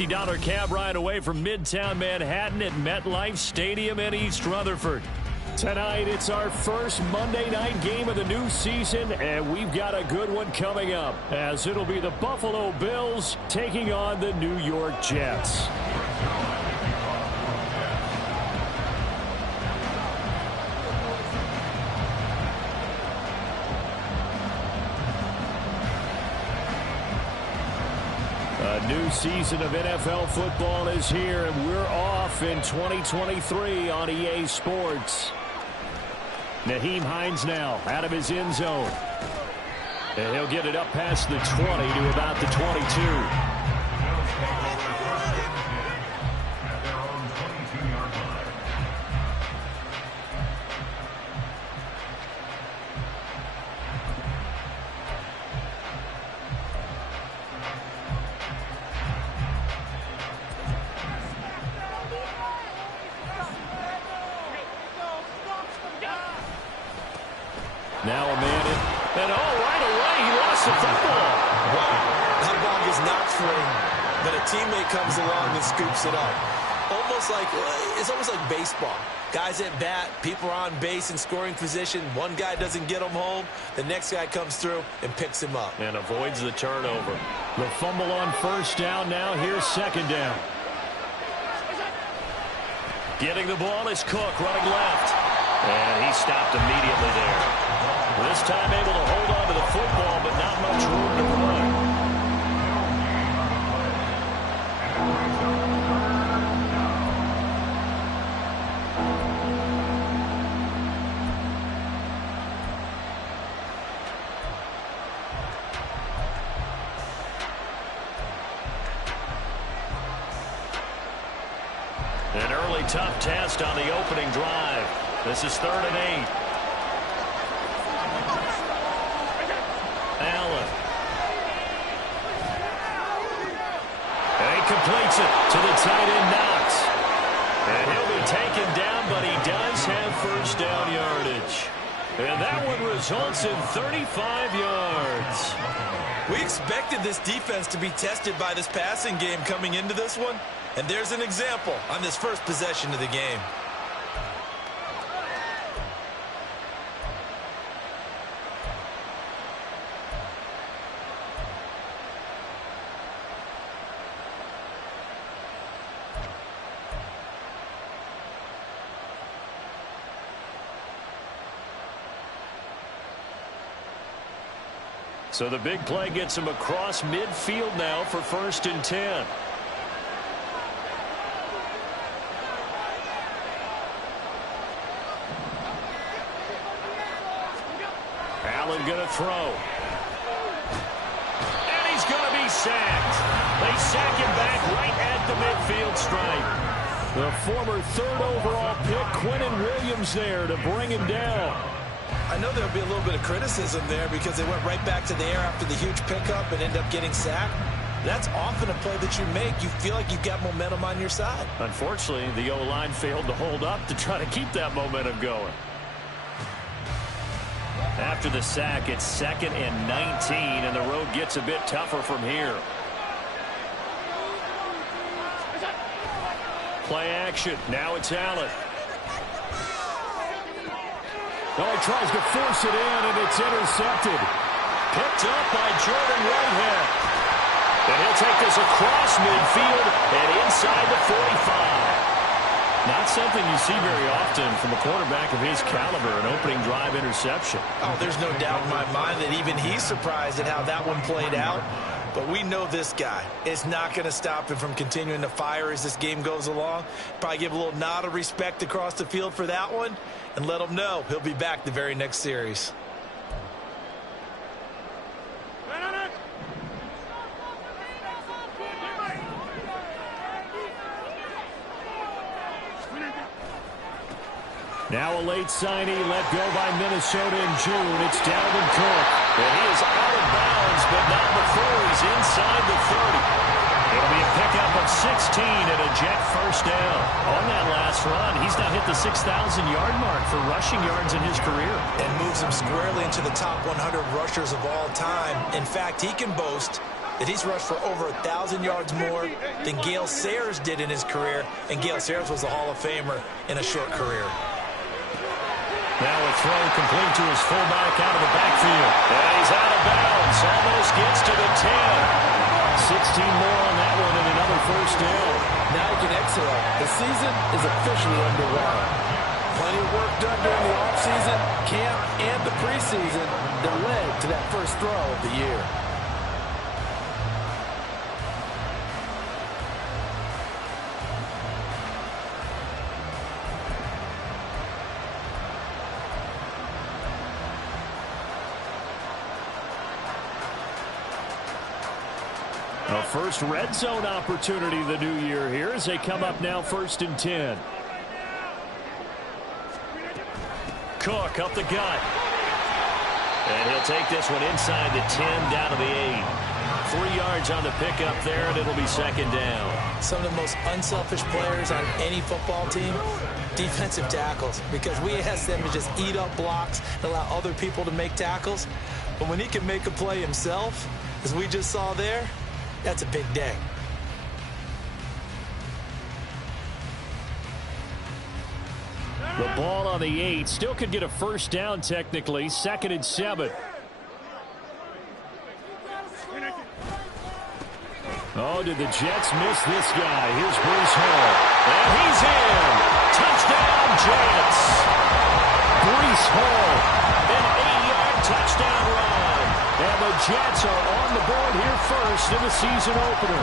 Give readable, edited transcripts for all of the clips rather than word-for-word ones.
$50 cab ride away from Midtown Manhattan at MetLife Stadium in East Rutherford. Tonight, it's our first Monday night game of the new season, and we've got a good one coming up, as it'll be the Buffalo Bills taking on the New York Jets. A new season of NFL football is here, and we're off in 2023 on EA Sports. Nyheim Hines now out of his end zone. And he'll get it up past the 20 to about the 22. Now a man in, and right away he lost the football. Wow, that ball is not free, but a teammate comes along and scoops it up. It's almost like baseball. Guys at bat, people are on base in scoring position. One guy doesn't get him home, the next guy comes through and picks him up. And avoids the turnover. The fumble on first down now. Here's second down. Getting the ball is Cook running left. And he stopped immediately there. This time able to hold on to the football, but not much room to run. An early tough test on the opening drive. This is 3rd and 8. Allen. And he completes it to the tight end, Knox. And he'll be taken down, but he does have first down yardage. And that one results in 35 yards. We expected this defense to be tested by this passing game coming into this one. And there's an example on this first possession of the game. So the big play gets him across midfield now for 1st and 10. Allen going to throw. And he's going to be sacked. They sack him back right at the midfield stripe. The former 3rd overall pick, Quinnen Williams, there to bring him down. I know there'll be a little bit of criticism there because they went right back to the air after the huge pickup and end up getting sacked. That's often a play that you make. You feel like you've got momentum on your side. Unfortunately, the O-line failed to hold up to try to keep that momentum going. After the sack, it's 2nd and 19, and the road gets a bit tougher from here. Play action. Now it's Allen. Oh, he tries to force it in, and it's intercepted. Picked up by Jordan Whitehead. And he'll take this across midfield and inside the 45. Not something you see very often from a quarterback of his caliber, an opening drive interception. Oh, there's no doubt in my mind that even he's surprised at how that one played out. But we know this guy is not going to stop him from continuing to fire as this game goes along. Probably give a little nod of respect across the field for that one and let him know he'll be back the very next series. Now a late signee let go by Minnesota in June. It's Dalvin Cook. And he is out of bounds, but not before he's inside the 30. It'll be a pickup of 16 and a Jet first down. On that last run, he's now hit the 6,000-yard mark for rushing yards in his career. And moves him squarely into the top 100 rushers of all time. In fact, he can boast that he's rushed for over 1,000 yards more than Gale Sayers did in his career, and Gale Sayers was a Hall of Famer in a short career. Now a throw complete to his fullback out of the backfield. And he's out of bounds. Almost gets to the 10. 16 more on that one and another first down. Now you can exhale. The season is officially underway. Plenty of work done during the offseason, camp, and the preseason that led to that first throw of the year. A first red zone opportunity the new year here as they come up now 1st and 10. Cook up the gut. And he'll take this one inside the 10 down to the 8. 3 yards on the pickup there, and it'll be 2nd down. Some of the most unselfish players on any football team, defensive tackles, because we ask them to just eat up blocks and allow other people to make tackles. But when he can make a play himself, as we just saw there, that's a big day. The ball on the 8. Still could get a first down technically. 2nd and 7. Oh, did the Jets miss this guy? Here's Bruce Hall. And he's in. Touchdown, Jets. Bruce Hall. An 8-yard touchdown run. And the Jets are on the board here first in the season opener.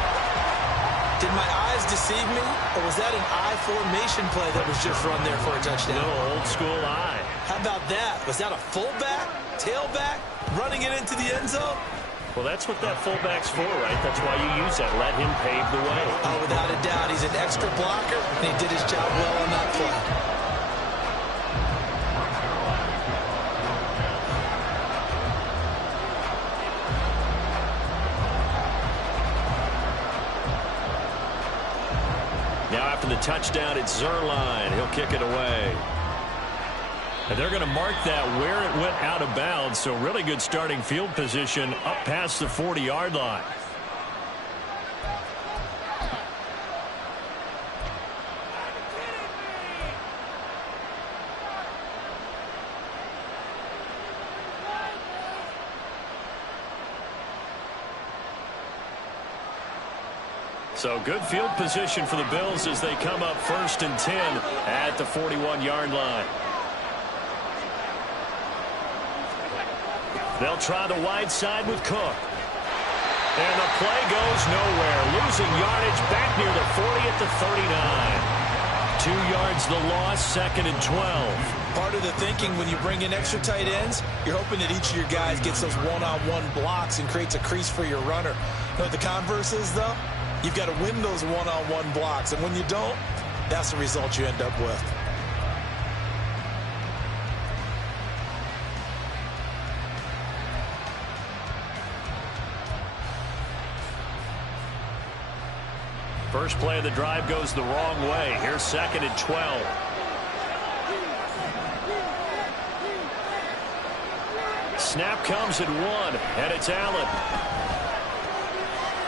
Did my eyes deceive me, or was that an I formation play that was just run there for a touchdown? No, old school I. How about that? Was that a fullback, tailback, running it into the end zone? Well, that's what that fullback's for, right? That's why you use that. Let him pave the way. Oh, without a doubt. He's an extra blocker, and he did his job well on that play. Now after the touchdown, it's Zerline. He'll kick it away. And they're going to mark that where it went out of bounds. So really good starting field position up past the 40-yard line. So good field position for the Bills as they come up 1st and 10 at the 41-yard line. They'll try the wide side with Cook. And the play goes nowhere. Losing yardage back near the 40 at the 39. 2 yards the loss, 2nd and 12. Part of the thinking when you bring in extra tight ends, you're hoping that each of your guys gets those one-on-one blocks and creates a crease for your runner. You know what the converse is, though? You've got to win those one-on-one blocks, and when you don't, that's the result you end up with. First play of the drive goes the wrong way. Here's 2nd and 12. Snap comes at 1, and it's Allen.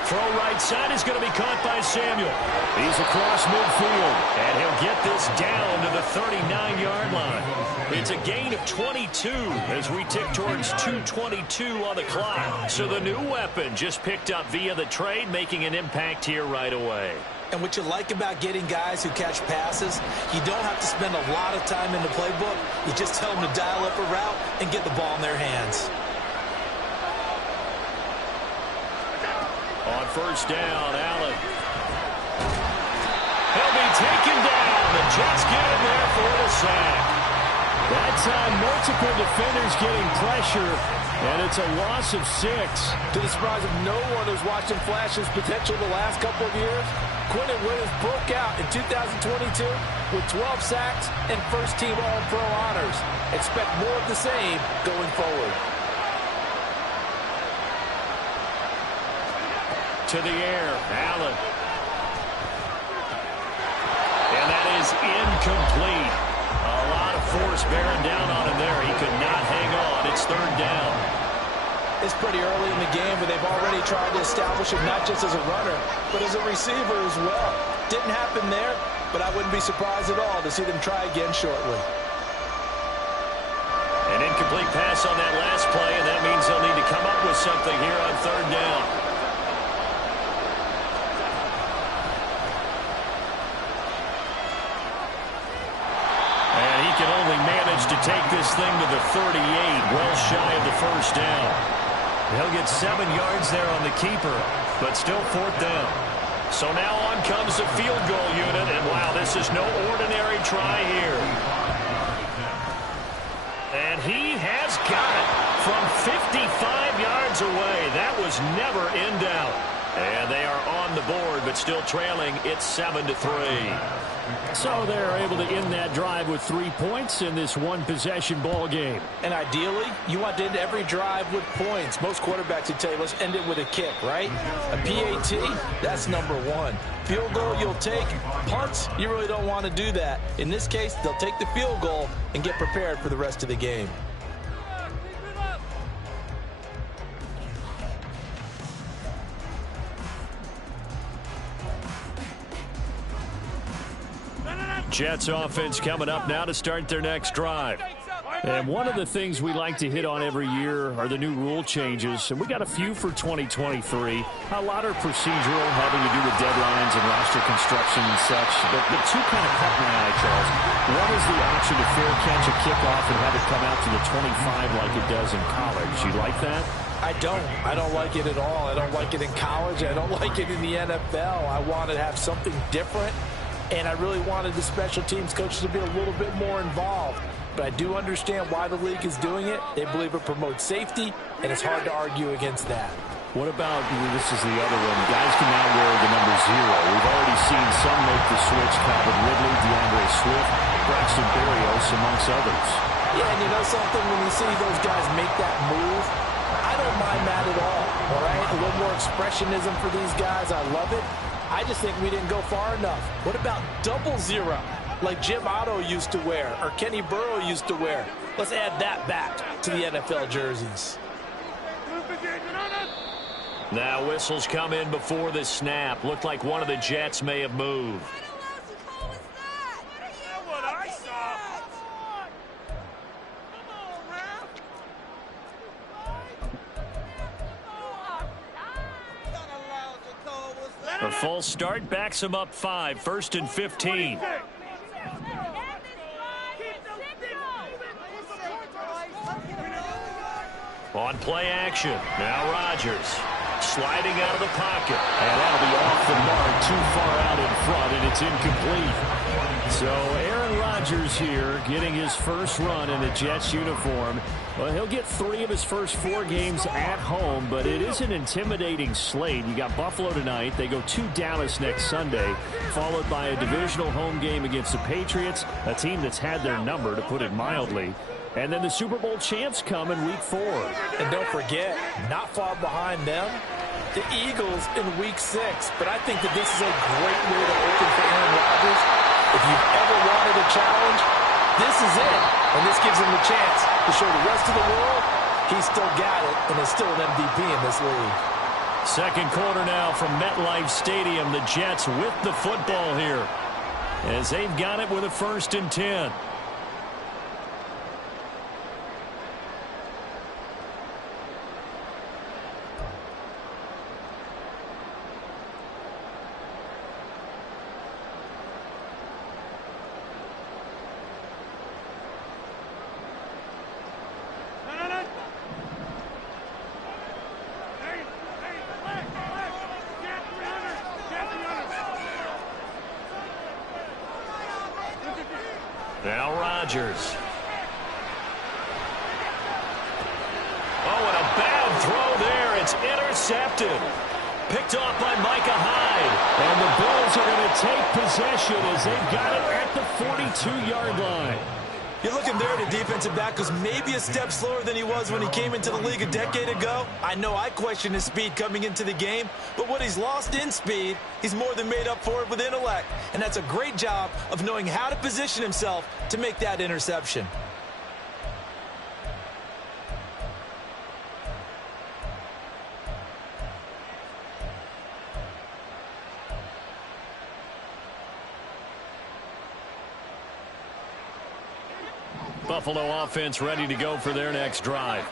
Throw right side is going to be caught by Samuel. He's across midfield, and he'll get this down to the 39-yard line. It's a gain of 22 as we tick towards 2:22 on the clock. So the new weapon just picked up via the trade, making an impact here right away. And what you like about getting guys who catch passes, you don't have to spend a lot of time in the playbook. You just tell them to dial up a route and get the ball in their hands. On first down, Allen. He'll be taken down. The Jets get him there for the sack. That time, multiple defenders getting pressure, and it's a loss of 6. To the surprise of no one who's watched him flash his potential the last couple of years, Quentin Williams broke out in 2022 with 12 sacks and first-team All-Pro honors. Expect more of the same going forward. To the air, Allen. And that is incomplete. A lot of force bearing down on him there. He could not hang on. It's 3rd down. It's pretty early in the game, but they've already tried to establish him not just as a runner, but as a receiver as well. Didn't happen there, but I wouldn't be surprised at all to see them try again shortly. An incomplete pass on that last play, and that means they'll need to come up with something here on third down. And he can only manage to take this thing to the 38, well shy of the first down. He'll get 7 yards there on the keeper, but still fourth down. So now on comes the field goal unit, and wow, this is no ordinary try here. And he has got it from 55 yards away. That was never in doubt. And they are on the board, but still trailing. It's 7-3. So they're able to end that drive with 3 points in this one-possession ball game. And ideally, you want to end every drive with points. Most quarterbacks would tell you, let's end it with a kick, right? A PAT, that's number one. Field goal you'll take. Punts, you really don't want to do that. In this case, they'll take the field goal and get prepared for the rest of the game. Jets offense coming up now to start their next drive. And one of the things we like to hit on every year are the new rule changes. And we got a few for 2023. A lot are procedural, having to do with deadlines and roster construction and such. But the two kind of caught my eye, Charles. One is the option to fair catch a kickoff and have it come out to the 25 like it does in college. You like that? I don't. I don't like it at all. I don't like it in college. I don't like it in the NFL. I want to have something different. And I really wanted the special teams coaches to be a little bit more involved. But I do understand why the league is doing it. They believe it promotes safety, and it's hard to argue against that. What about, this is the other one, guys can now wear the number 0. We've already seen some make the switch, Calvin Ridley, DeAndre Swift, Braxton Berrios, amongst others. Yeah, and you know something, when you see those guys make that move, I don't mind that at all right? A little more expressionism for these guys, I love it. I just think we didn't go far enough. What about 00, like Jim Otto used to wear, or Kenny Burrow used to wear? Let's add that back to the NFL jerseys. Now whistles come in before the snap. Looked like one of the Jets may have moved. A false start backs him up 5, 1st and 15. On play action, now Rodgers sliding out of the pocket. And that'll be off the mark, too far out in front, and it's incomplete. So Aaron Rodgers here getting his first run in a Jets uniform. Well, he'll get 3 of his first 4 games at home, but it is an intimidating slate. You got Buffalo tonight. They go to Dallas next Sunday, followed by a divisional home game against the Patriots, a team that's had their number, to put it mildly. And then the Super Bowl champs come in Week 4. And don't forget, not far behind them, the Eagles in Week 6. But I think that this is a great way to open for Aaron Rodgers. If you've ever wanted a challenge, this is it. And this gives him the chance to show the rest of the world he's still got it and is still an MVP in this league. Second quarter now from MetLife Stadium. The Jets with the football here as they've got it with a 1st and 10. Now Rodgers. Oh, and a bad throw there. It's intercepted. Picked off by Micah Hyde. And the Bills are going to take possession as they've got it at the 42-yard line. You're looking there at a defensive back who's maybe a step slower than he was when he came into the league a decade ago. I know I questioned his speed coming into the game, but what he's lost in speed, he's more than made up for it with intellect. And that's a great job of knowing how to position himself to make that interception. Buffalo offense ready to go for their next drive.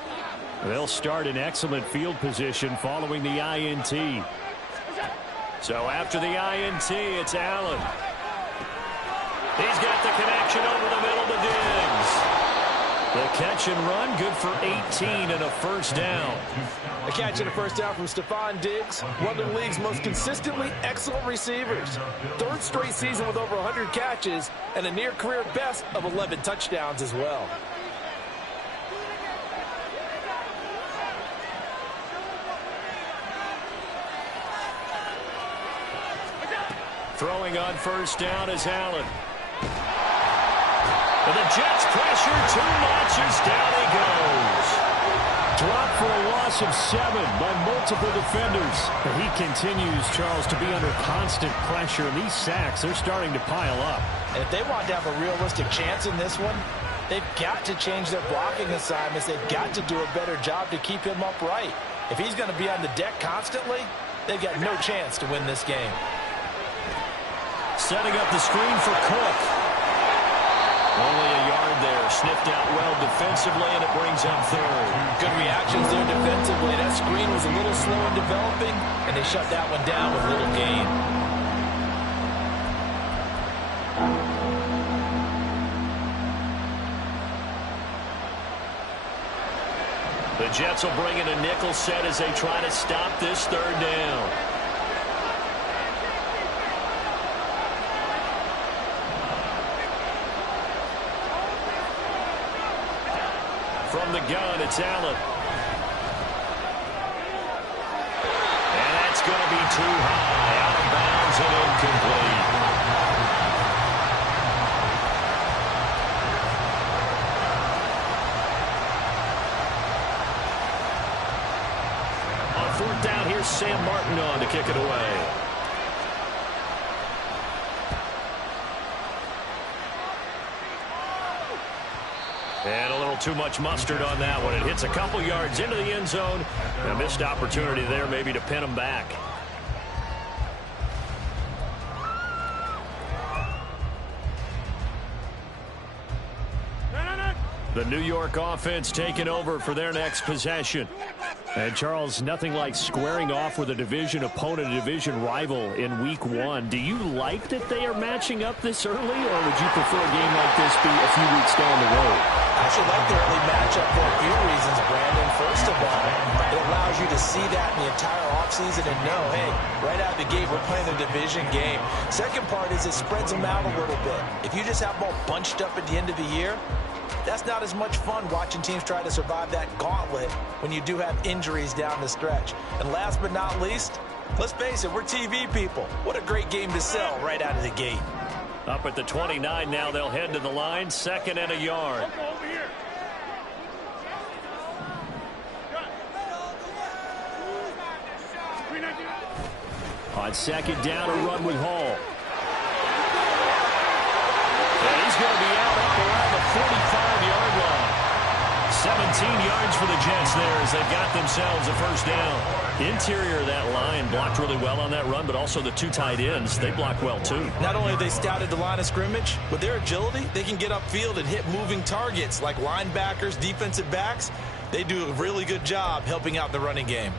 They'll start in excellent field position following the INT. So after the INT, it's Allen. He's got the connection over the middle to Diggs. The catch and run, good for 18 and a first down. A catch and a first down from Stephon Diggs, one of the league's most consistently excellent receivers. Third straight season with over 100 catches and a near-career best of 11 touchdowns as well. Throwing on first down is Allen. And the Jets pressure too much as down he goes. Dropped for a loss of 7 by multiple defenders. But he continues, Charles, to be under constant pressure. And these sacks, they're starting to pile up. And if they want to have a realistic chance in this one, they've got to change their blocking assignments. They've got to do a better job to keep him upright. If he's going to be on the deck constantly, they've got no chance to win this game. Setting up the screen for Cook. Only a yard there. Sniffed out well defensively, and it brings up third. Good reactions there defensively. That screen was a little slow in developing, and they shut that one down with little gain. The Jets will bring in a nickel set as they try to stop this third down. From the gun, it's Allen. And that's going to be too high. Out of bounds and incomplete. On fourth down, here's Sam Martin on to kick it away. And a little too much mustard on that one. It hits a couple yards into the end zone. A missed opportunity there maybe to pin him back. The New York offense taking over for their next possession. And, Charles, nothing like squaring off with a division opponent, a division rival in Week 1. Do you like that they are matching up this early, or would you prefer a game like this be a few weeks down the road? I actually like the early matchup for a few reasons, Brandon. First of all, it allows you to see that in the entire offseason and know, hey, right out of the gate, we're playing a division game. Second part is it spreads them out a little bit. If you just have them all bunched up at the end of the year, that's not as much fun watching teams try to survive that gauntlet when you do have injuries down the stretch. And last but not least, let's face it, we're TV people. What a great game to sell right out of the gate. Up at the 29 now, they'll head to the line, 2nd and a yard. On 2nd down, a run with Hall. And he's going to be out up around the 45-yard line. 17 yards for the Jets there as they've got themselves a first down. Interior of that line blocked really well on that run, but also the 2 tight ends, they blocked well too. Not only have they scouted the line of scrimmage, with their agility, they can get upfield and hit moving targets like linebackers, defensive backs. They do a really good job helping out the running game.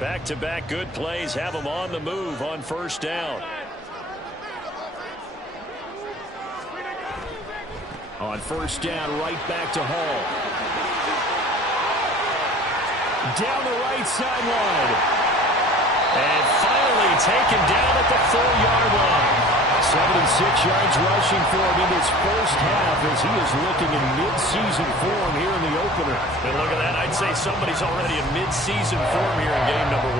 Back-to-back good plays have them on the move on first down. On first down, right back to Hall. Down the right sideline. And finally taken down at the 4-yard line. 76 yards rushing for him in his first half as he is looking in mid-season form here in the opener. And look at that. I'd say somebody's already in mid-season form here in game number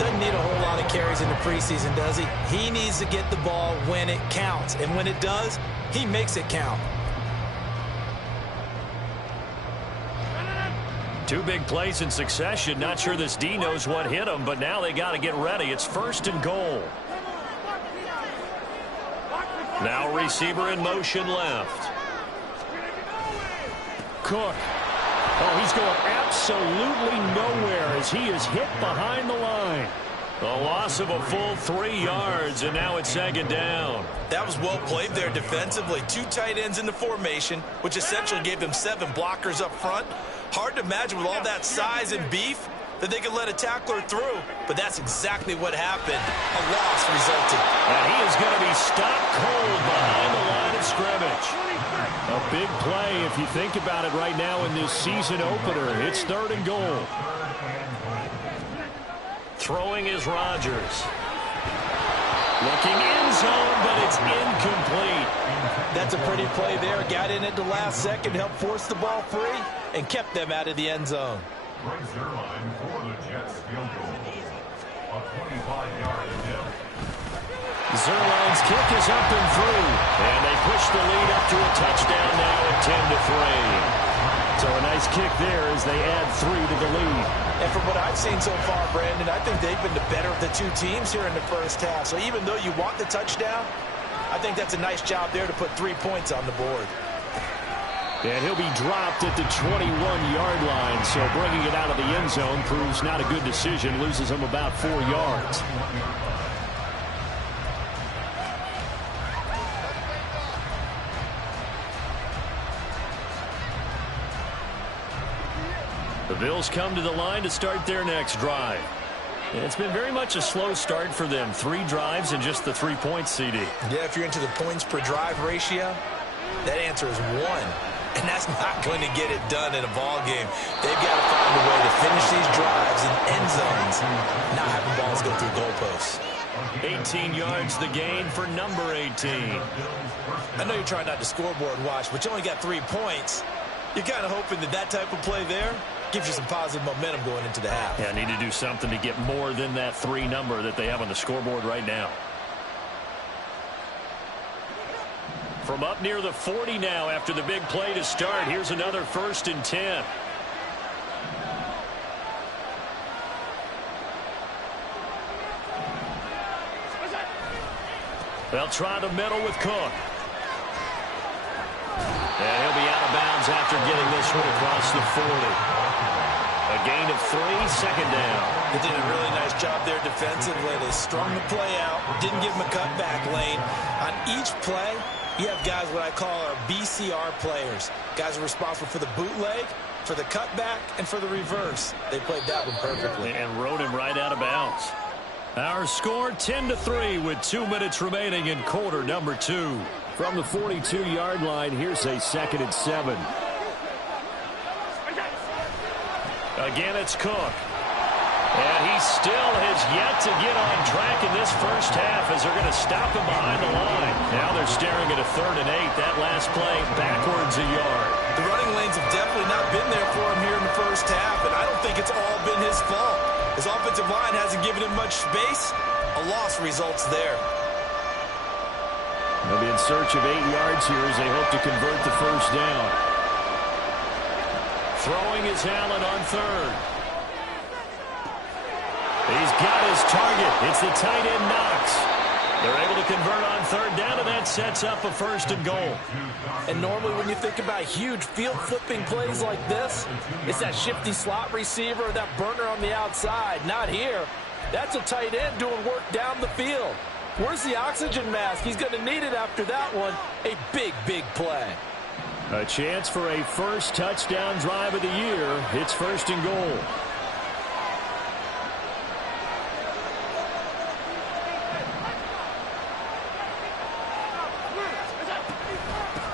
1. Doesn't need a whole lot of carries in the preseason, does he? He needs to get the ball when it counts. And when it does, he makes it count. 2 big plays in succession. Not sure this D knows what hit him, but now they got to get ready. It's 1st and goal. Now receiver in motion left. Cook. Oh, he's going absolutely nowhere as he is hit behind the line. A loss of a full 3 yards, and now it's second down. That was well played there defensively. 2 tight ends in the formation, which essentially gave them 7 blockers up front. Hard to imagine with all that size and beef that they could let a tackler through, but that's exactly what happened. A loss resulted. And he is going to be stopped cold behind the line of scrimmage. A big play if you think about it right now in this season opener. It's 3rd and goal. Throwing is Rodgers. Looking end zone, but it's incomplete. That's a pretty play there. Got in at the last second, helped force the ball free, and kept them out of the end zone. Zerline's kick is up and through, and they push the lead up to a touchdown now at 10-3. So a nice kick there as they add 3 to the lead. And from what I've seen so far, Brandon, I think they've been the better of the 2 teams here in the first half. So even though you want the touchdown, I think that's a nice job there to put 3 points on the board. And he'll be dropped at the 21-yard line, so bringing it out of the end zone proves not a good decision, loses him about 4 yards. The Bills come to the line to start their next drive. And it's been very much a slow start for them. 3 drives and just the 3 points, CD. Yeah, if you're into the points per drive ratio, that answer is 1. And that's not going to get it done in a ball game. They've got to find a way to finish these drives in end zones, not having balls go through goalposts. 18 yards the gain for number 18. I know you're trying not to scoreboard watch, but you only got 3 points. You're kind of hoping that that type of play there gives you some positive momentum going into the half. Yeah, need to do something to get more than that 3 number that they have on the scoreboard right now. From up near the 40 now after the big play to start. Here's another 1st and 10. They'll try the middle with Cook. And he'll be out of bounds after getting this one across the 40. A gain of 3, second down. They did a really nice job there defensively. They strung the play out, didn't give him a cutback lane. On each play, you have guys what I call our BCR players. Guys are responsible for the bootleg, for the cutback, and for the reverse. They played that one perfectly. And rode him right out of bounds. Our score 10-3 with 2 minutes remaining in quarter number 2. From the 42-yard line, here's a 2nd and 7. Again, it's Cook. And he still has yet to get on track in this first half as they're going to stop him behind the line. Now they're staring at a 3rd and 8. That last play backwards a yard. The running lanes have definitely not been there for him here in the first half, and I don't think it's all been his fault. His offensive line hasn't given him much space. A loss results there. They'll be in search of 8 yards here as they hope to convert the first down. Throwing is Allen on 3rd. He's got his target. It's the tight end Knox. They're able to convert on 3rd down, and that sets up a 1st and goal. And normally when you think about huge field-flipping plays like this, it's that shifty slot receiver or that burner on the outside. Not here. That's a tight end doing work down the field. Where's the oxygen mask? He's going to need it after that one. A big, big play. A chance for a first touchdown drive of the year. It's 1st and goal.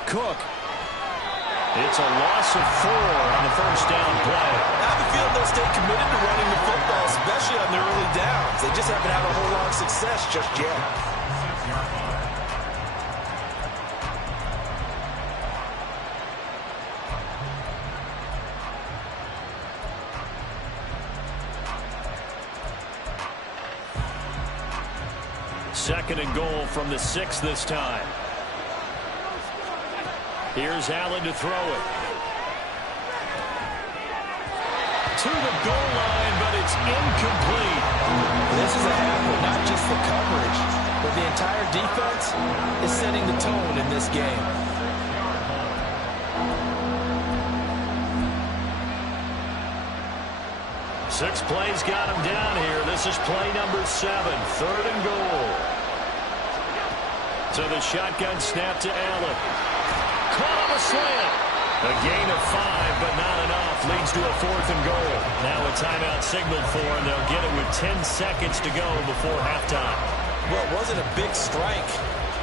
Cook. It's a loss of 4 on the first down play. I have a feeling they'll stay committed to running the football, especially on their early downs. They just haven't had a whole lot of success just yet. Second and goal from the 6 this time. Here's Allen to throw it. To the goal line, but it's incomplete. This is a half where not just the coverage, but the entire defense is setting the tone in this game. 6 plays got him down here. This is play number 7, 3rd and goal. So the shotgun snap to Allen. Caught on a slant. A gain of 5, but not enough. Leads to a 4th and goal. Now a timeout signaled for, and they'll get it with 10 seconds to go before halftime. Well, it wasn't a big strike,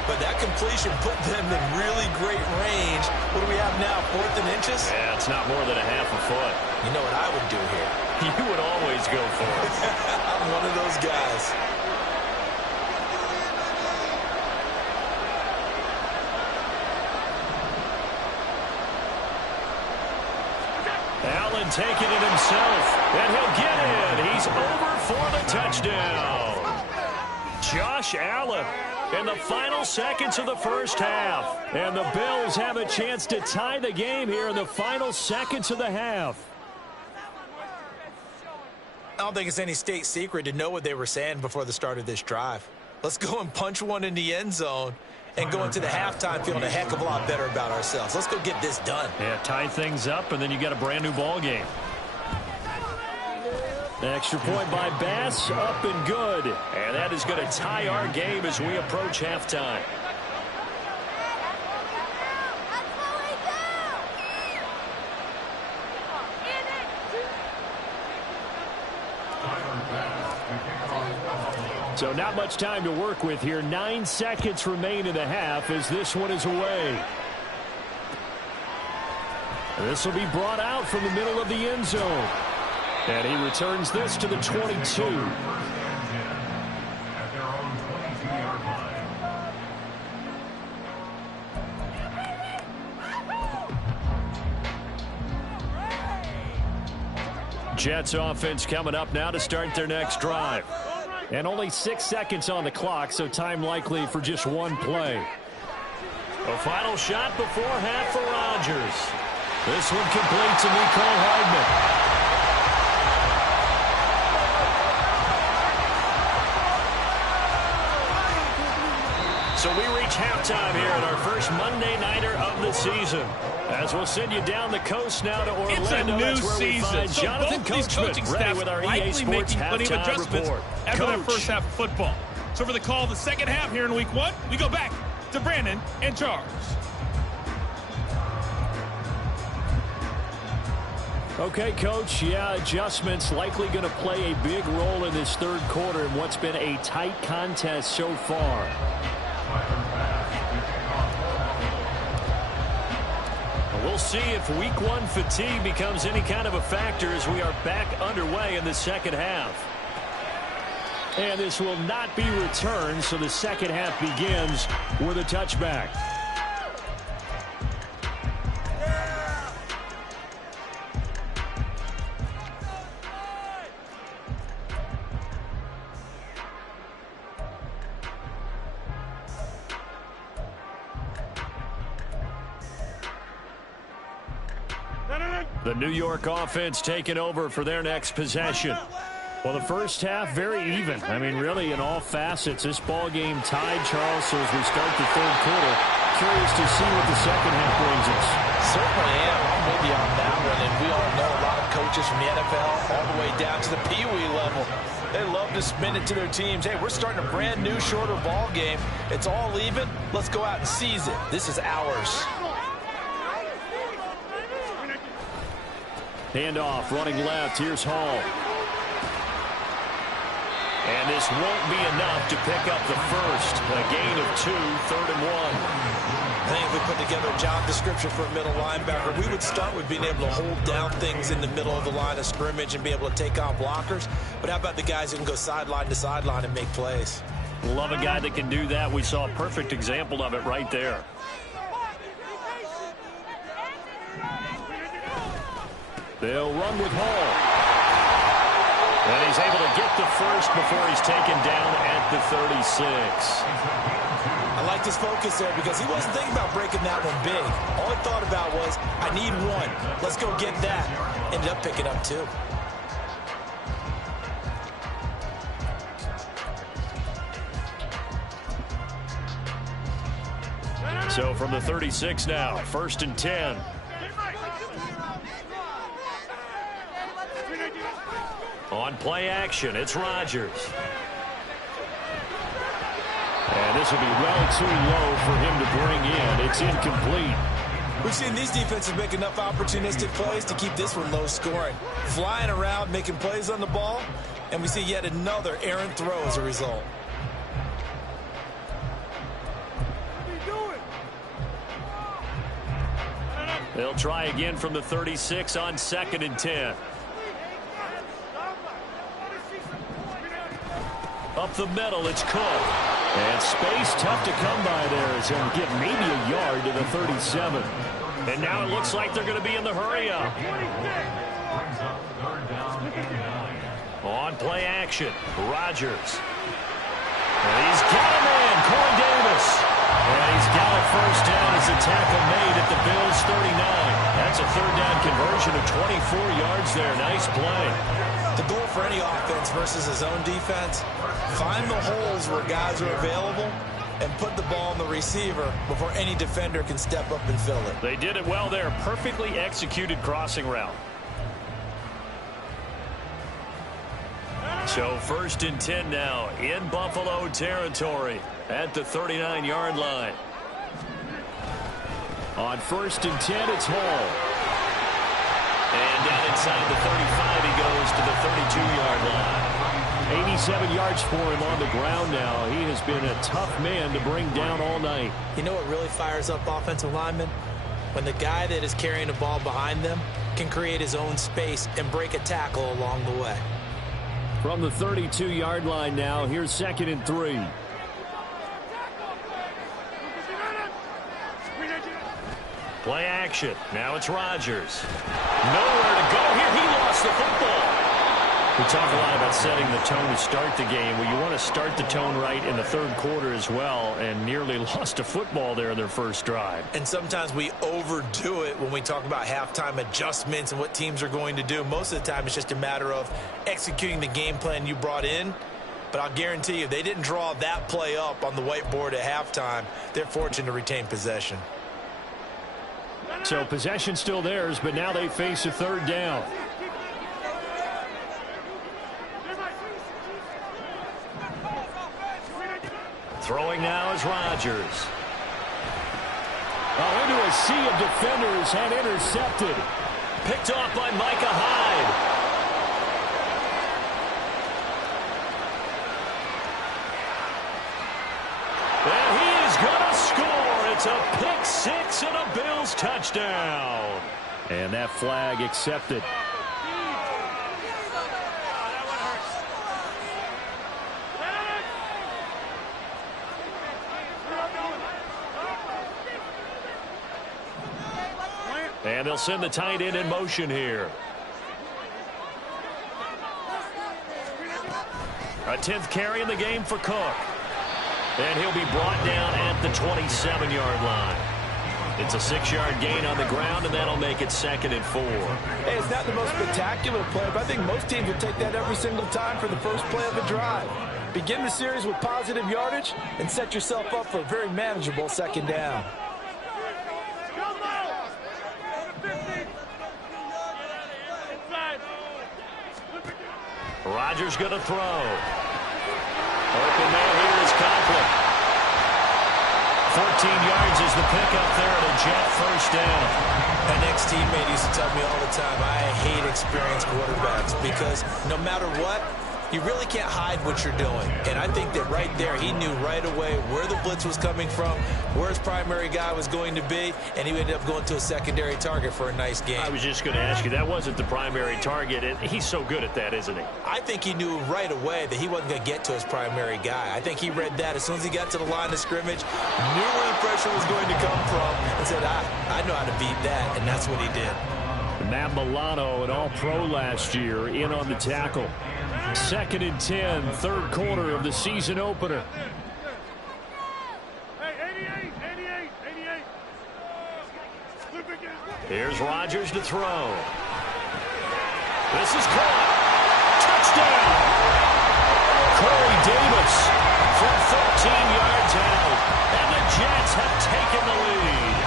but that completion put them in really great range. What do we have now, 4th and inches? Yeah, it's not more than a half a foot. You know what I would do here? You would always go for it. I'm one of those guys. Allen taking it himself, and he'll get in. He's over for the touchdown. Josh Allen in the final seconds of the first half. And the Bills have a chance to tie the game here in the final seconds of the half. I don't think it's any state secret to know what they were saying before the start of this drive. Let's go and punch one in the end zone and go into the halftime feeling a heck of a lot better about ourselves. Let's go get this done. Yeah, tie things up, and then you got a brand-new ball game. Extra point by Bass, up and good. And that is going to tie our game as we approach halftime. So not much time to work with here. 9 seconds remain in the half as this one is away. This will be brought out from the middle of the end zone. And he returns this to the 22. Jets offense coming up now to start their next drive. And only 6 seconds on the clock, so time likely for just one play. A final shot before half for Rodgers. This one complete to Mecole Hardman. So we reach halftime here at our first Monday Nighter of the season. As we'll send you down the coast now to Orlando. It's a new season, so Jonathan both these coaching staffs with our likely EA Sports making plenty of adjustments report. after their first half of football. So for the call of the second half here in week 1, we go back to Brandon and Charles. Okay, Coach, yeah, adjustments likely going to play a big role in this third quarter in what's been a tight contest so far. We'll see if week 1 fatigue becomes any kind of a factor as we are back underway in the second half. And this will not be returned, so the second half begins with a touchback. The New York offense taking over for their next possession. Well, the first half, very even. I mean, really, in all facets, this ball game tied, Charles. So as we start the third quarter, curious to see what the second half brings us. Certainly am. I'm with you on that one. And we all know a lot of coaches from the NFL all the way down to the Pee Wee level. They love to spin it to their teams. Hey, we're starting a brand new, shorter ball game. It's all even. Let's go out and seize it. This is ours. Handoff, running left. Here's Hall. And this won't be enough to pick up the first. A gain of 2, 3rd and 1. I think if we put together a job description for a middle linebacker, we would start with being able to hold down things in the middle of the line of scrimmage and be able to take on blockers. But how about the guys who can go sideline to sideline and make plays? Love a guy that can do that. We saw a perfect example of it right there. They'll run with Hall. And he's able to get the first before he's taken down at the 36. I like his focus there because he wasn't thinking about breaking that one big. All he thought about was, I need 1. Let's go get that. Ended up picking up 2. So from the 36 now, 1st and 10. play action. It's Rodgers. And this will be well too low for him to bring in. It's incomplete. We've seen these defenses make enough opportunistic plays to keep this one low scoring. Flying around, making plays on the ball, and we see yet another errant throw as a result. They'll try again from the 36 on 2nd and 10. Up the middle, it's Cook. And space tough to come by there as he'll get maybe a yard to the 37. And now it looks like they're going to be in the hurry up. On play action, Rodgers. And he's got him in, Corey Davis. And he's got it first down as a tackle made at the Bills' 39. That's a third down conversion of 24 yards there. Nice play. The goal for any offense versus his own defense, find the holes where guys are available and put the ball on the receiver before any defender can step up and fill it. They did it well there. Perfectly executed crossing route. So 1st and 10 now in Buffalo territory at the 39-yard line. On 1st and 10, it's Hall. And down inside the 35, he goes to the 32-yard line. 87 yards for him on the ground now. He has been a tough man to bring down all night. You know what really fires up offensive linemen? When the guy that is carrying the ball behind them can create his own space and break a tackle along the way. From the 32-yard line now, here's 2nd and 3. Play action. Now it's Rodgers. Nowhere to go here. He lost the football. We talk a lot about setting the tone to start the game. Well, you want to start the tone right in the third quarter as well, and nearly lost a football there in their first drive. And sometimes we overdo it when we talk about halftime adjustments and what teams are going to do. Most of the time, it's just a matter of executing the game plan you brought in. But I'll guarantee you, they didn't draw that play up on the whiteboard at halftime. They're fortunate to retain possession. So possession still theirs, but now they face a third down. Throwing now is Rodgers. Oh, into a sea of defenders and intercepted. Picked off by Micah Hyde. And he is going to score. It's a pick six and a Bills touchdown. And that flag accepted. And they'll send the tight end in motion here. A 10th carry in the game for Cook. And he'll be brought down at the 27-yard line. It's a 6-yard gain on the ground, and that'll make it 2nd and 4. Hey, it's not the most spectacular play, but I think most teams will take that every single time for the first play of a drive. Begin the series with positive yardage and set yourself up for a very manageable 2nd down. Rodgers going to throw. Open man here is Conklin. 14 yards is the pickup there at a Jet first down. An ex-teammate used to tell me all the time, I hate experienced quarterbacks because no matter what, you really can't hide what you're doing. And I think that right there, he knew right away where the blitz was coming from, where his primary guy was going to be, and he ended up going to a secondary target for a nice game. I was just going to ask you, that wasn't the primary target, and he's so good at that, isn't he? I think he knew right away that he wasn't going to get to his primary guy. I think he read that as soon as he got to the line of scrimmage, knew where the pressure was going to come from, and said, I know how to beat that, and that's what he did. Matt Milano, an all-pro last year, in on the tackle. 2nd and 10, third quarter of the season opener. Here's Rodgers to throw. This is caught. Touchdown! Corey Davis from 13 yards out. And the Jets have taken the lead.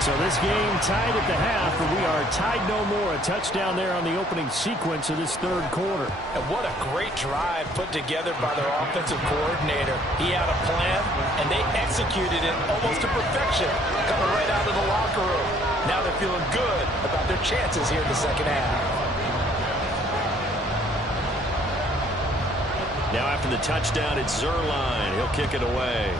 So So this game tied at the half, but we are tied no more. A touchdown there on the opening sequence of this third quarter. And what a great drive put together by their offensive coordinator. He had a plan, and they executed it almost to perfection, coming right out of the locker room. Now they're feeling good about their chances here in the second half. Now after the touchdown, it's Zuerlein. He'll kick it away.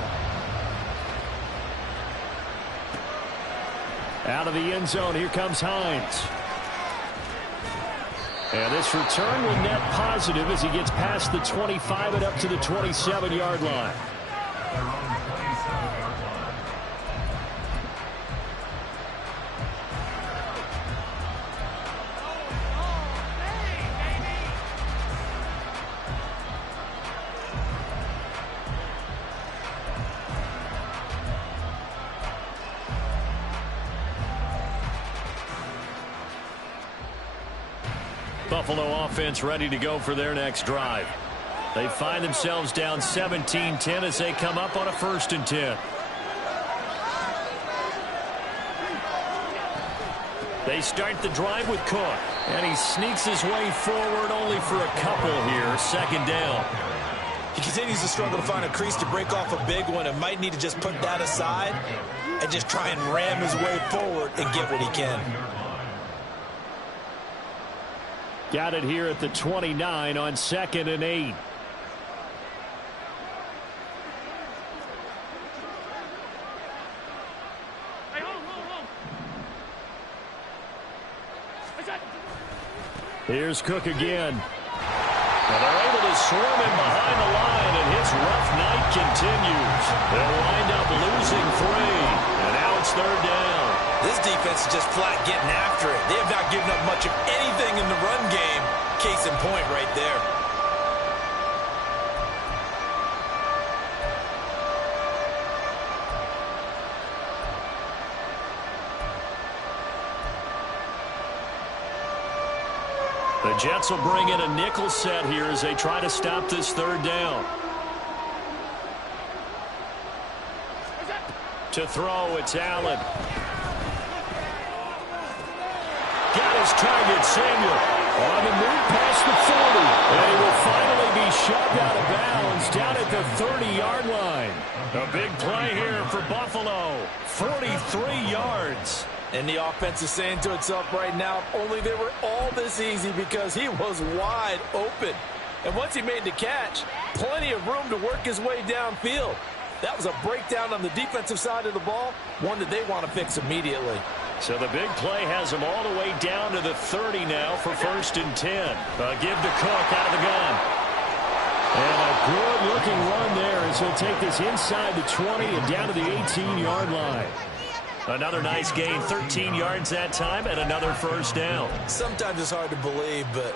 Out of the end zone, here comes Hines. And this return will net positive as he gets past the 25 and up to the 27-yard line. Buffalo offense ready to go for their next drive. They find themselves down 17-10 as they come up on a 1st and 10. They start the drive with Cook, and he sneaks his way forward only for a couple here. 2nd down. He continues to struggle to find a crease to break off a big one and might need to just put that aside and just try and ram his way forward and get what he can. Got it here at the 29 on 2nd and 8. Here's Cook again. And they're able to swarm him behind the line, and his rough night continues. They'll wind up losing 3, and now it's 3rd down. This defense is just flat getting after it. They have not given up much of anything in the run game. Case in point right there. The Jets will bring in a nickel set here as they try to stop this 3rd down. To throw, it's Allen. Got his target, Samuel. On the move past the 40. And he will finally be shoved out of bounds down at the 30-yard line. A big play here for Buffalo. 43 yards. And the offense is saying to itself right now, if only they were all this easy, because he was wide open. And once he made the catch, plenty of room to work his way downfield. That was a breakdown on the defensive side of the ball, one that they want to fix immediately. So the big play has him all the way down to the 30 now for 1st and 10. Give to Cook out of the gun. And a good-looking run there as he'll take this inside the 20 and down to the 18-yard line. Another nice gain, 13 yards that time, and another 1st down. Sometimes it's hard to believe, but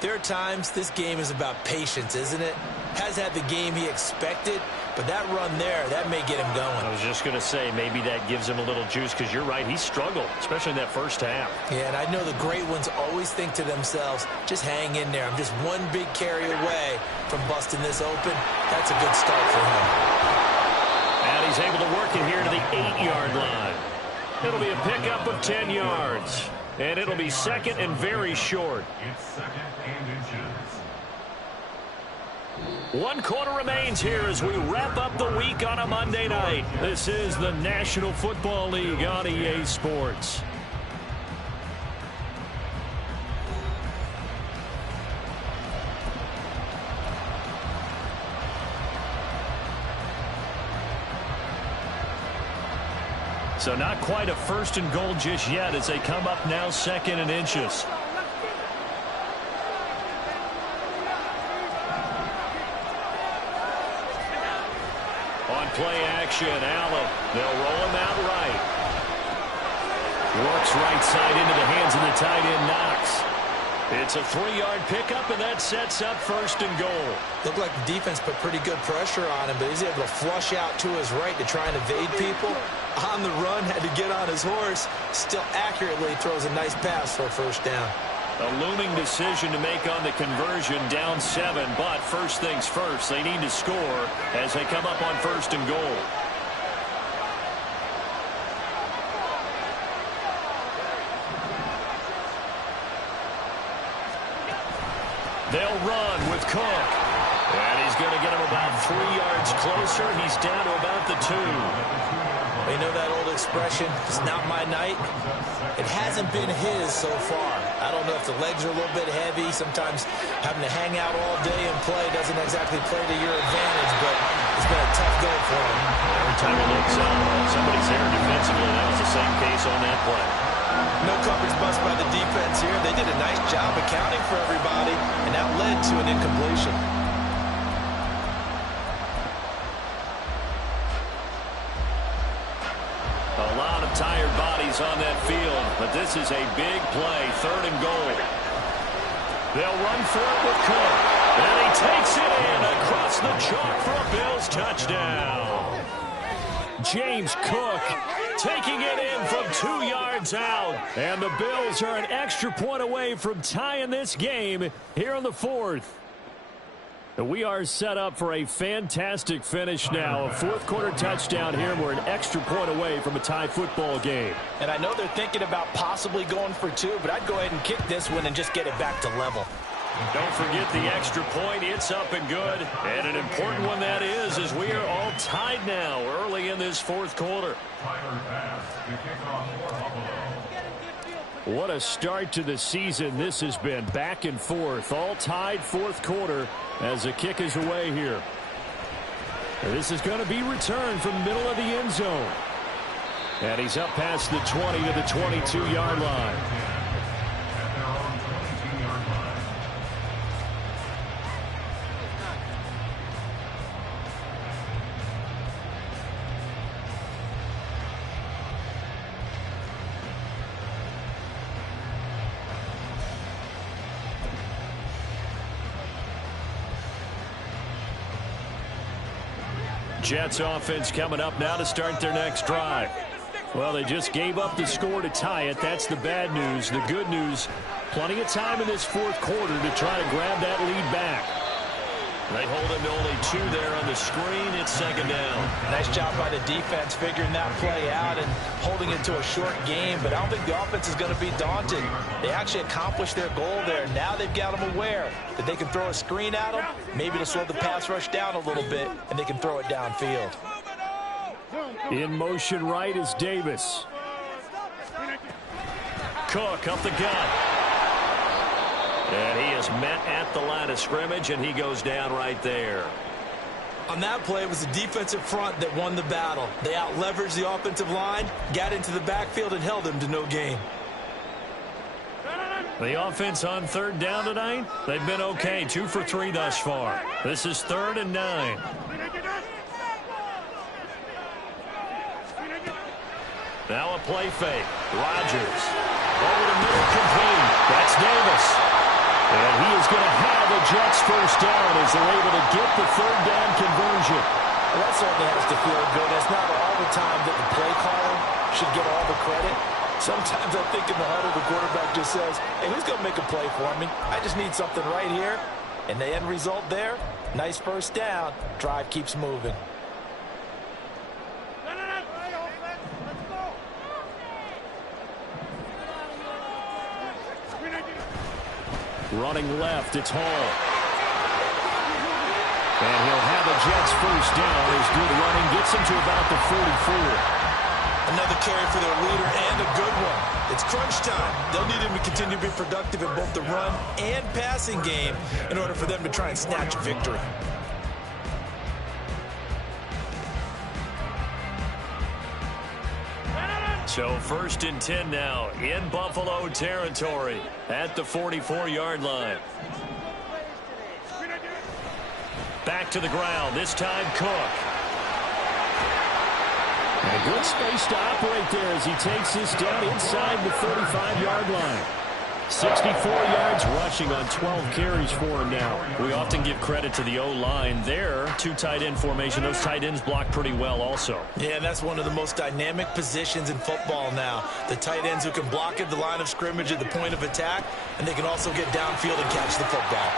there are times this game is about patience, isn't it? Has had the game he expected, but that run there, that may get him going. I was just going to say, maybe that gives him a little juice, because you're right, he struggled, especially in that 1st half. Yeah, and I know the great ones always think to themselves, just hang in there. I'm just one big carry away from busting this open. That's a good start for him. And he's able to work it here to the 8-yard line. It'll be a pickup of 10 yards. And it'll be 2nd and very short. It's 2nd and inches. 1 quarter remains here as we wrap up the week on a Monday night. This is the National Football League on EA Sports. So not quite a 1st and goal just yet as they come up now 2nd and inches. On play action, Allen. They'll roll him out right. Works right side into the hands of the tight end, Knox. It's a 3-yard pickup, and that sets up 1st and goal. Looked like the defense put pretty good pressure on him, but he's able to flush out to his right to try and evade people. On the run, had to get on his horse. Still accurately throws a nice pass for a 1st down. A looming decision to make on the conversion, down 7, but first things first, they need to score as they come up on 1st and goal. closer. He's down to about the 2. You know that old expression, it's not my night? It hasn't been his so far. I don't know if the legs are a little bit heavy. Sometimes having to hang out all day and play doesn't exactly play to your advantage, but it's been a tough go for him. Every time he looks up, somebody's there defensively. That was the same case on that play. No coverage bust by the defense here. They did a nice job accounting for everybody, and that led to an incompletion. A lot of tired bodies on that field, but this is a big play, 3rd and goal. They'll run for it with Cook, and he takes it in across the chalk for a Bills touchdown. James Cook taking it in from 2 yards out, and the Bills are an extra point away from tying this game here in the 4th. We are set up for a fantastic finish now. A 4th-quarter touchdown here. We're an extra point away from a tie football game. And I know they're thinking about possibly going for 2, but I'd go ahead and kick this one and just get it back to level. Don't forget the extra point. It's up and good. And an important one that is, as we are all tied now early in this 4th quarter. What a start to the season this has been. Back and forth, all tied 4th quarter as the kick is away here. This is going to be returned from the middle of the end zone. And he's up past the 20 to the 22-yard line. Jets offense coming up now to start their next drive. Well, they just gave up the score to tie it. That's the bad news. The good news, plenty of time in this 4th quarter to try to grab that lead back. They hold him to only 2 there on the screen. It's 2nd down. Nice job by the defense figuring that play out and holding it to a short game, but I don't think the offense is going to be daunted. They actually accomplished their goal there. Now they've got them aware that they can throw a screen at them, maybe to slow the pass rush down a little bit, and they can throw it downfield. In motion right is Davis. Cook up the gut. And he is met at the line of scrimmage, and he goes down right there. On that play, it was the defensive front that won the battle. They out-leveraged the offensive line, got into the backfield, and held them to no gain. The offense on 3rd down tonight, they've been okay. 2 for 3 thus far. This is 3rd and 9. Now a play fake. Rodgers. Over the middle, complete. That's Davis. And he is going to have the Jets first down as they're able to get the 3rd down conversion. Well, that certainly has to feel good. It's not all the time that the play caller should get all the credit. Sometimes I think in the huddle, the quarterback just says, hey, who's going to make a play for me? I just need something right here. And the end result there, nice first down. Drive keeps moving. Running left, it's Hall. And he'll have the Jets first down. His good running gets him to about the 44. Another carry for their leader and a good one. It's crunch time. They'll need him to continue to be productive in both the run and passing game in order for them to try and snatch a victory. So 1st and 10 now in Buffalo territory at the 44-yard line. Back to the ground, this time Cook. And a good space to operate there as he takes this down inside the 35-yard line. 64 yards rushing on 12 carries for him now. We often give credit to the O-line there. 2 tight end formation. Those tight ends block pretty well also. Yeah, that's one of the most dynamic positions in football now. The tight ends who can block at the line of scrimmage at the point of attack, and they can also get downfield and catch the football.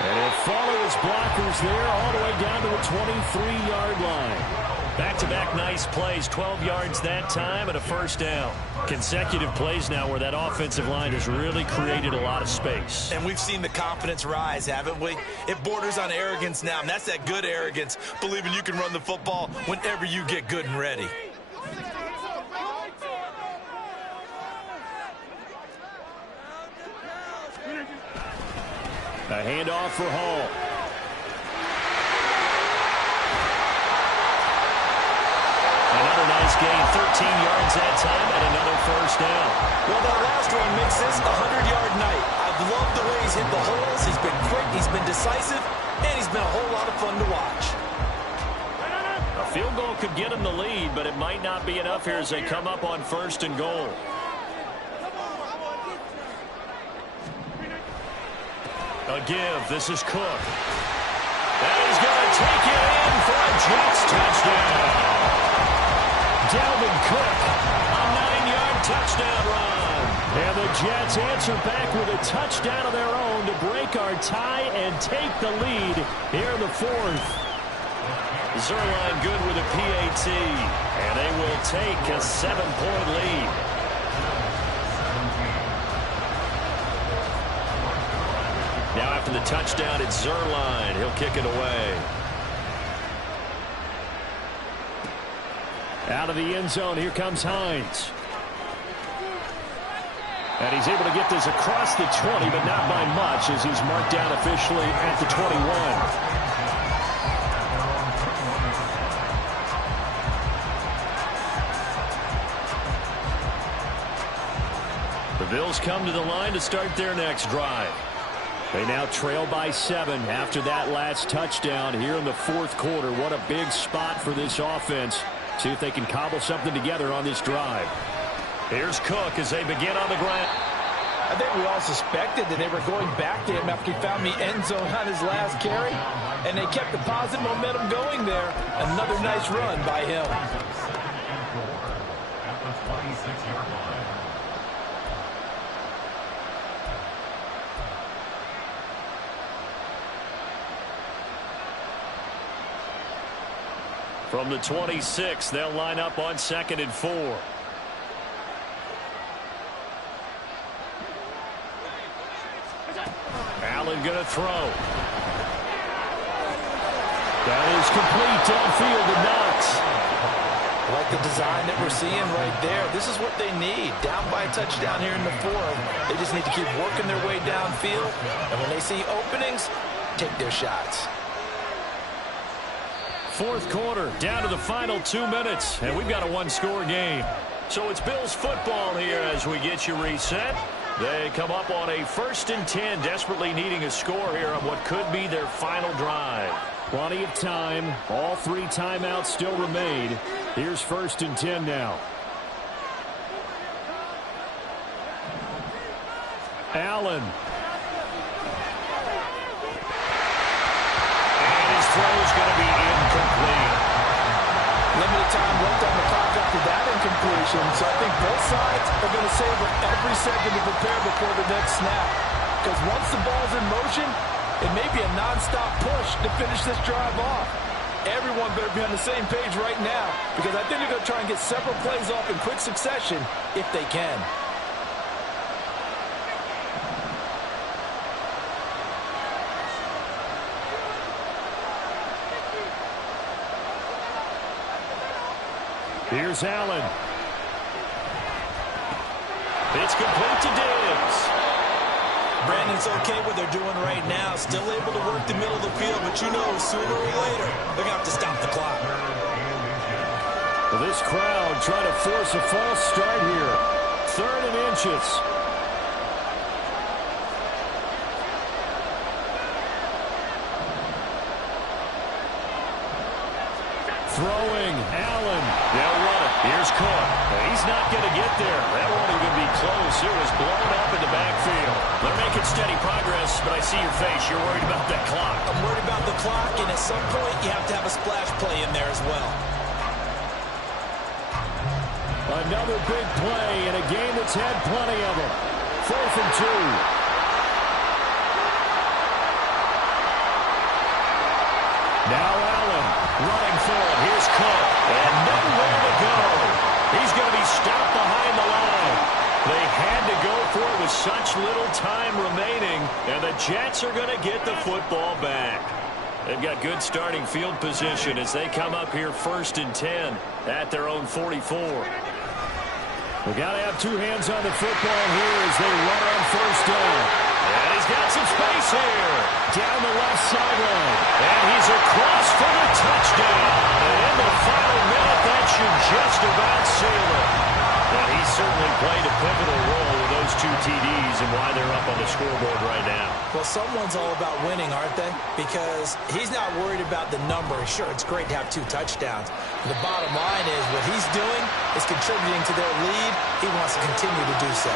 And he'll follow his blockers there all the way down to the 23-yard line. Back-to-back nice plays, 12 yards that time and a first down. Consecutive plays now where that offensive line has really created a lot of space. And we've seen the confidence rise, haven't we? It borders on arrogance now, and that's that good arrogance, believing you can run the football whenever you get good and ready. A handoff for Hall. Another nice gain, 13 yards that time, and another first down. Well, that last one makes this a 100-yard night. I've loved the way he's hit the holes. He's been quick, he's been decisive, and he's been a whole lot of fun to watch. A field goal could get him the lead, but it might not be enough here as they come up on first and goal. A give. This is Cook. And he's going to take it in for a Jets touchdown. Dalvin Cook, a 9-yard touchdown run. And the Jets answer back with a touchdown of their own to break our tie and take the lead here in the fourth. Zerline good with a PAT. And they will take a 7-point lead. Now after the touchdown, it's Zerline. He'll kick it away. Out of the end zone, here comes Hines. And he's able to get this across the 20, but not by much as he's marked down officially at the 21. The Bills come to the line to start their next drive. They now trail by 7 after that last touchdown here in the fourth quarter. What a big spot for this offense. See if they can cobble something together on this drive. Here's Cook as they begin on the ground. I think we all suspected that they were going back to him after he found the end zone on his last carry, and they kept the positive momentum going there. Another nice run by him. At the 26-yard line. From the 26, they'll line up on 2nd and 4. Allen going to throw. That is complete downfield to Knox. I like the design that we're seeing right there. This is what they need. Down by a touchdown here in the fourth. They just need to keep working their way downfield. And when they see openings, take their shots. Fourth quarter, down to the final 2 minutes, and we've got a one-score game. So it's Bills football here as we get you reset. They come up on a 1st and 10, desperately needing a score here on what could be their final drive. Plenty of time. All 3 timeouts still remain. Here's 1st and 10 now. Allen. Throw's going to be incomplete. Limited time left on the clock after that incompletion, so I think both sides are going to savor every second to prepare before the next snap. Because once the ball's in motion, it may be a non-stop push to finish this drive off. Everyone better be on the same page right now, because I think they're going to try and get several plays off in quick succession if they can. Here's Allen. It's complete to Diggs. Brandon's okay what they're doing right now. Still able to work the middle of the field, but you know sooner or later they're going to have to stop the clock. Well, this crowd trying to force a false start here. 3rd and inches. Throwing, Allen. They'll run it. Here's Cook. He's not going to get there. That won't even be close. It was blown up in the backfield. They're making steady progress, but I see your face. You're worried about that clock. I'm worried about the clock, and at some point you have to have a splash play in there as well. Another big play in a game that's had plenty of them. 4th and 2. Now Allen running for it. Here's Cook. Jets are going to get the football back. They've got good starting field position as they come up here 1st and 10 at their own 44. We've got to have two hands on the football here as they run on 1st down. And he's got some space here. Down the left sideline. And he's across for the touchdown. And in the final minute, that should just about seal it. Well, he certainly played a pivotal role with those 2 TDs and why they're up on the scoreboard right now. Well, someone's all about winning, aren't they? Because he's not worried about the number. Sure, it's great to have 2 touchdowns. The bottom line is what he's doing is contributing to their lead. He wants to continue to do so.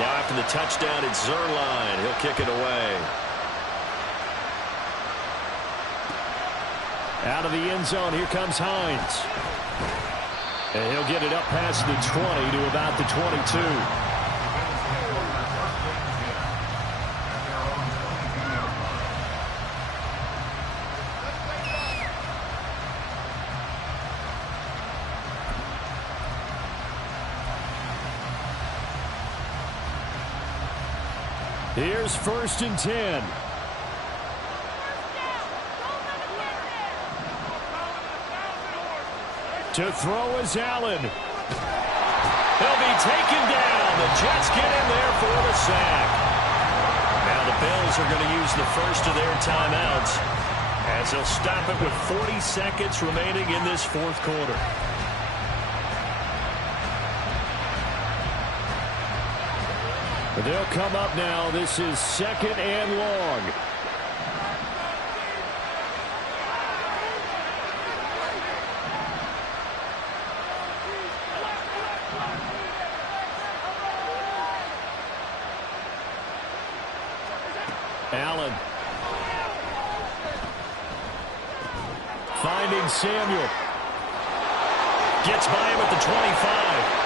Now after the touchdown, it's Zerline. He'll kick it away. Out of the end zone, here comes Hines. And he'll get it up past the 20 to about the 22. Here's 1st and 10. To throw is Allen. He'll be taken down. The Jets get in there for the sack. Now the Bills are going to use the first of their timeouts as they'll stop it with 40 seconds remaining in this 4th quarter. They'll come up now. This is 2nd and long. Allen. Finding Samuel. Gets by him at the 25.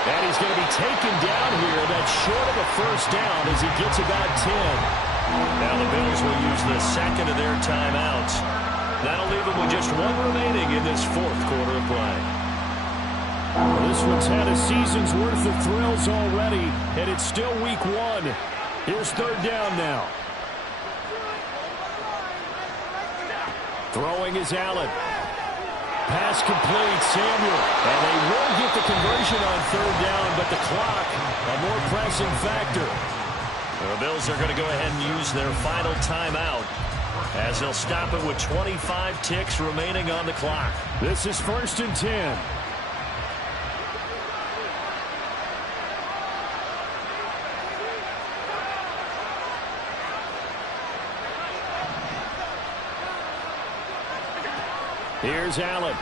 And he's going to be taken down here. That's short of a 1st down as he gets about 10. Now the Bills will use the 2nd of their timeouts. That'll leave them with just 1 remaining in this 4th quarter of play. Well, this one's had a season's worth of thrills already, and it's still week 1. Here's 3rd down now. Throwing is Allen. Pass complete, Samuel. And they will get the conversion on 3rd down, but the clock, a more pressing factor. The Bills are going to go ahead and use their final timeout as they'll stop it with 25 ticks remaining on the clock. This is 1st and 10. Here's Allen.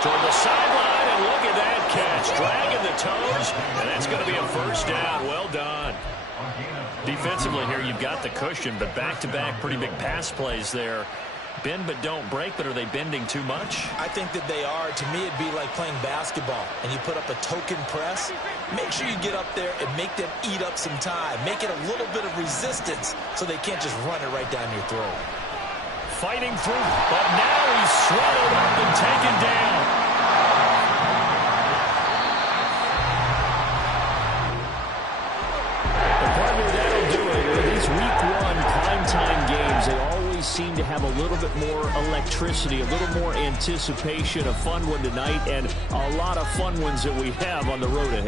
Toward the sideline, and look at that catch. Dragging the toes, and that's going to be a 1st down. Well done. Defensively here, you've got the cushion, but back-to-back pretty big pass plays there. Bend but don't break, but are they bending too much? I think that they are. To me, it'd be like playing basketball, and you put up a token press. Make sure you get up there and make them eat up some time. Make it a little bit of resistance so they can't just run it right down your throat. Fighting through, but now he's swallowed up and taken down. The partner, that'll do it. These week 1 primetime games, they always seem to have a little bit more electricity, a little more anticipation. A fun one tonight, and a lot of fun ones that we have on the road ahead.